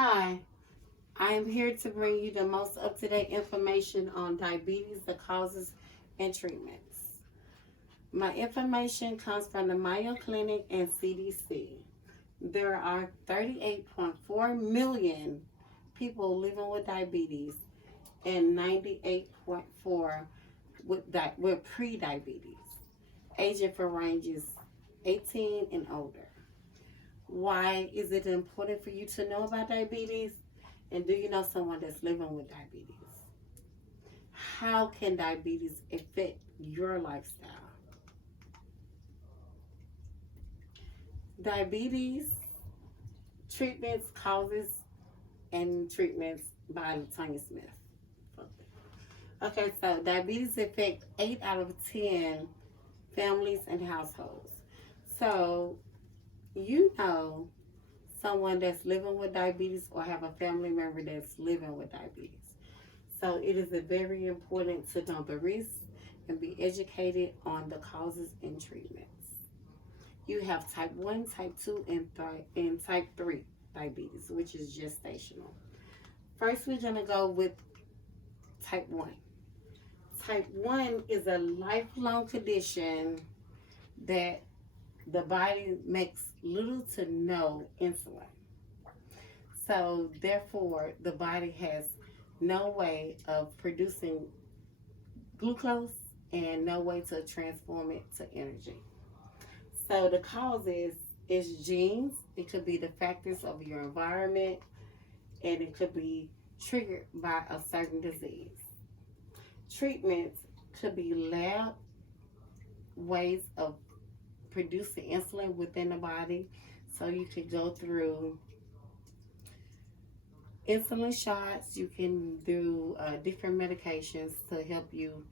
Hi, I am here to bring you the most up-to-date information on diabetes, the causes, and treatments. My information comes from the Mayo Clinic and CDC. There are 38.4 million people living with diabetes and 98.4 with pre-diabetes. Aging for ranges 18 and older. Why is it important for you to know about diabetes? And do you know someone that's living with diabetes? How can diabetes affect your lifestyle? Diabetes treatments, causes, and treatments by Latanya Smith. Okay, so diabetes affect 8 out of 10 families and households. So you know someone that's living with diabetes or have a family member that's living with diabetes. So it is very important to know the risks and be educated on the causes and treatments. You have type 1, type 2, and type 3 diabetes, which is gestational. First, we're going to go with type 1. Type 1 is a lifelong condition that the body makes little to no insulin. So, therefore, the body has no way of producing glucose and no way to transform it to energy. So the causes is genes. It could be the factors of your environment, and it could be triggered by a certain disease. Treatments could be lab ways of producing insulin within the body. So you could go through insulin shots. You can do different medications to help you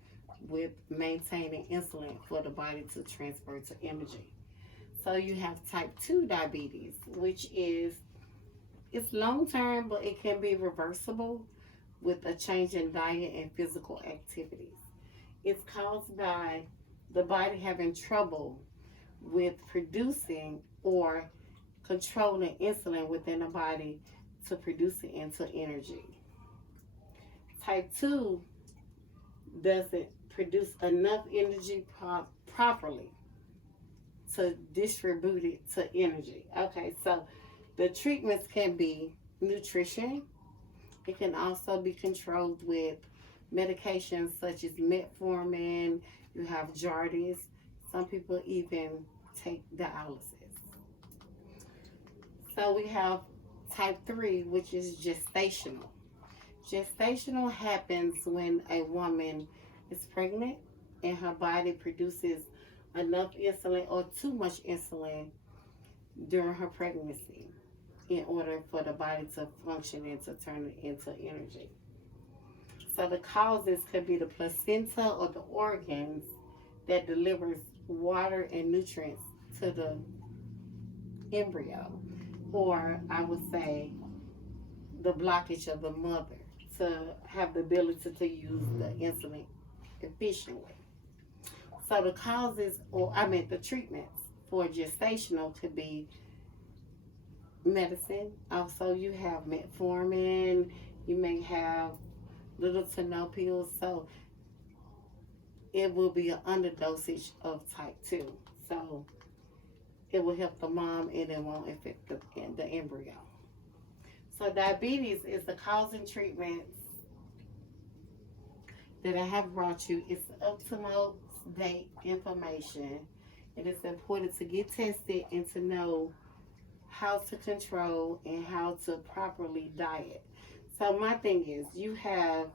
with maintaining insulin for the body to transfer to energy. So you have type 2 diabetes, which is it's long term, but it can be reversible with a change in diet and physical activities. It's caused by the body having trouble with producing or controlling insulin within the body to produce it into energy. Type 2 doesn't produce enough energy properly to distribute it to energy. Okay, so the treatments can be nutrition. It can also be controlled with medications such as metformin. You have Jardiance. Some people even take dialysis. So we have type 3, which is gestational. Gestational happens when a woman is pregnant and her body produces enough insulin or too much insulin during her pregnancy in order for the body to function and to turn it into energy. So the causes could be the placenta or the organs that delivers water and nutrients to the embryo, or I would say the blockage of the mother to have the ability to use the insulin efficiently. So the causes, the treatments for gestational could be medicine. Also, you have metformin. You may have little to no pills. So it will be an underdosage of type 2. So it will help the mom and it won't affect the embryo. So diabetes is the cause and treatments that I have brought you. It's up to date information. And it's important to get tested and to know how to control and how to properly diet. So my thing is, you have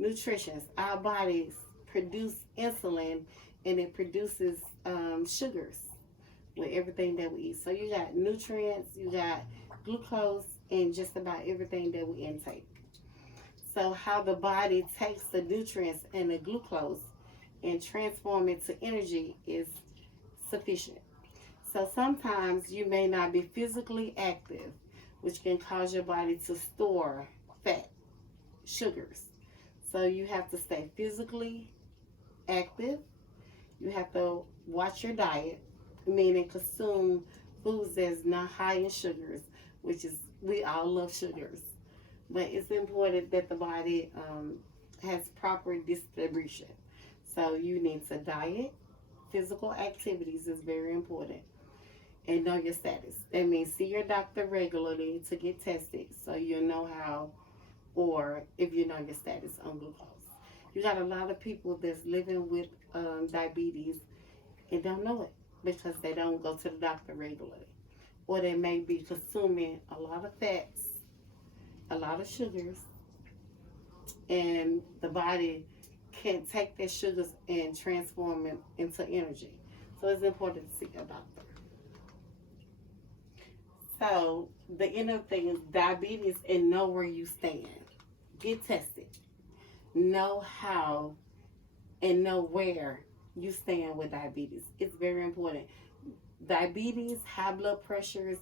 nutrition. Our bodies produce insulin and it produces sugars with everything that we eat. So you got nutrients, you got glucose, and just about everything that we intake. So how the body takes the nutrients and the glucose and transform it to energy is sufficient. So sometimes you may not be physically active, which can cause your body to store fat, sugars. So you have to stay physically active. You have to watch your diet, meaning consume foods that's not high in sugars, which is we all love sugars, but it's important that the body has proper distribution. So you need to diet. Physical activities is very important, and know your status. That means see your doctor regularly to get tested so you know how, or if you know your status on glucose. You got a lot of people that's living with diabetes and don't know it because they don't go to the doctor regularly, or they may be consuming a lot of fats, a lot of sugars, and the body can take their sugars and transform it into energy. So it's important to see a doctor. So the inner thing is diabetes, and know where you stand. Get tested. Know how and know where you stand with diabetes. It's very important. Diabetes, high blood pressures,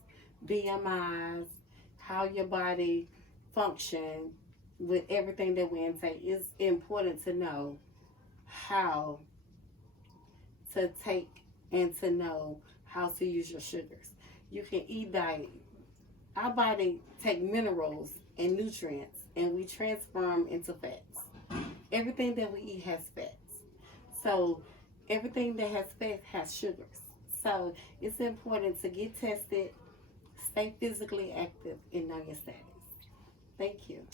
BMIs, how your body function with everything that we intake. It's important to know how to take and to know how to use your sugars. You can eat diet. Our body take minerals and nutrients and we transform into fats. Everything that we eat has fats. So everything that has fats has sugars. So it's important to get tested, stay physically active, and know your status. Thank you.